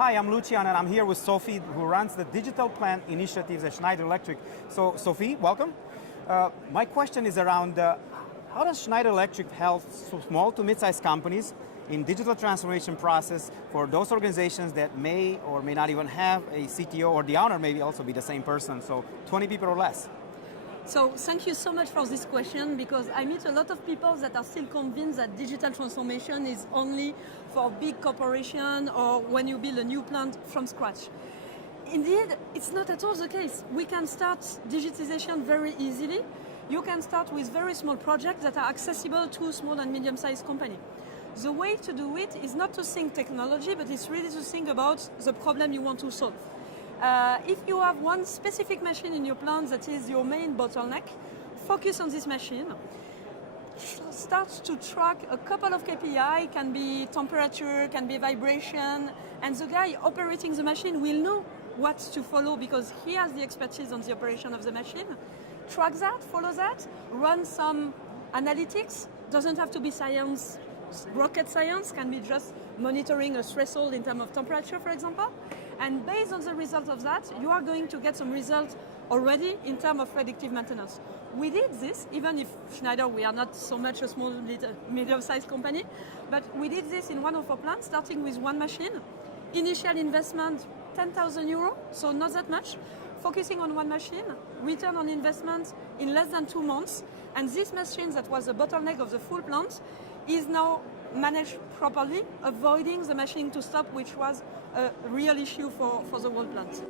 Hi, I'm Lucian, and I'm here with Sophie, who runs the digital plant initiatives at Schneider Electric. So, Sophie, welcome. My question is around how does Schneider Electric help small to mid-sized companies in digital transformation process for those organizations that may or may not even have a CTO, or the owner maybe also be the same person, so 20 people or less? So thank you so much for this question, because I meet a lot of people that are still convinced that digital transformation is only for big corporation or when you build a new plant from scratch. Indeed, it's not at all the case. We can start digitization very easily. You can start with very small projects that are accessible to small and medium-sized companies. The way to do it is not to think technology, but it's really to think about the problem you want to solve. If you have one specific machine in your plant that is your main bottleneck, focus on this machine. Start to track a couple of KPI, can be temperature, can be vibration, and the guy operating the machine will know what to follow because he has the expertise on the operation of the machine. Track that, follow that, run some analytics. Doesn't have to be science, rocket science, can be just monitoring a threshold in terms of temperature, for example. And based on the result of that, you are going to get some results already in terms of predictive maintenance. We did this, even if Schneider, we are not so much a small, medium-sized company, but we did this in one of our plants, starting with one machine. Initial investment, 10,000 euros, so not that much. Focusing on one machine, return on investment in less than 2 months. And this machine that was the bottleneck of the full plant is now managed properly, avoiding the machine to stop, which was a real issue for the whole plant.